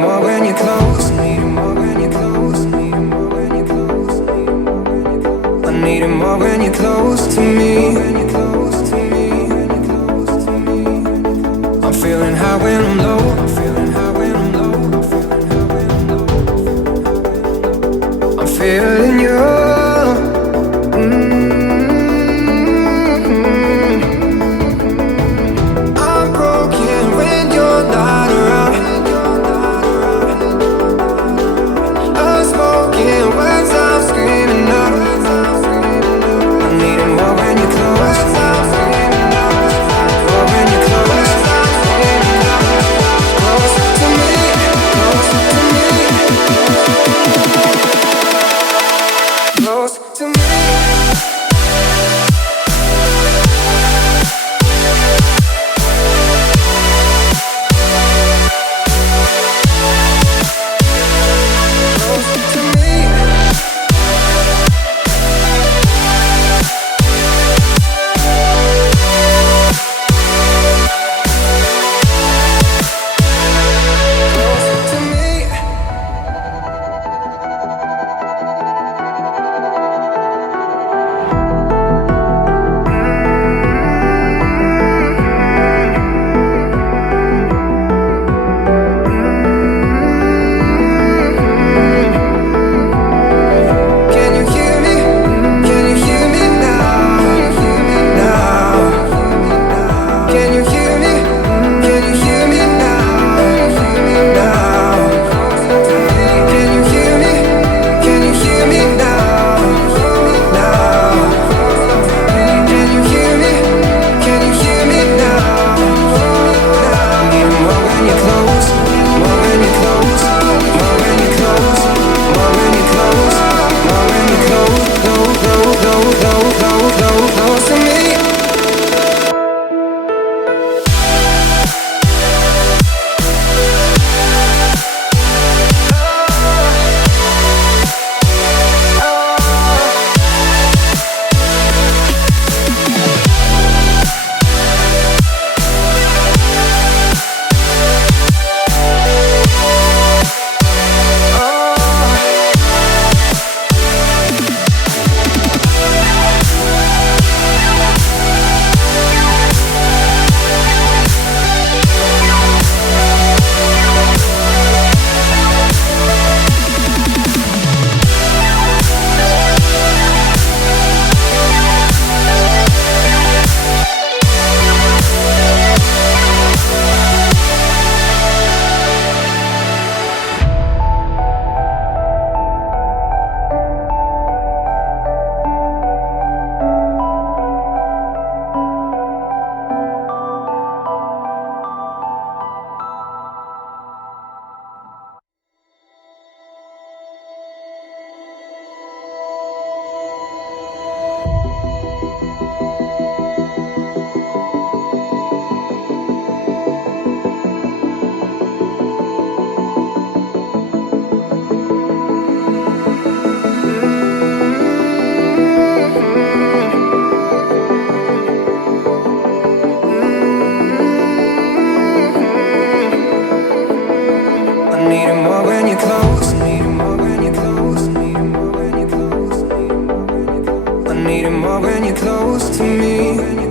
more when you're close. I need it more when you're close. I need it more when you're close. I need it more when you're close to me. I'm feeling high when I'm low. I'm feeling high when I'm low. I'm feeling you. I'm broken when you're not around. I'm smoking words, I'm screaming out. I need it more when you're close. More when you're close. Close to me, close to me. Close to me. I need it more when you're close to me.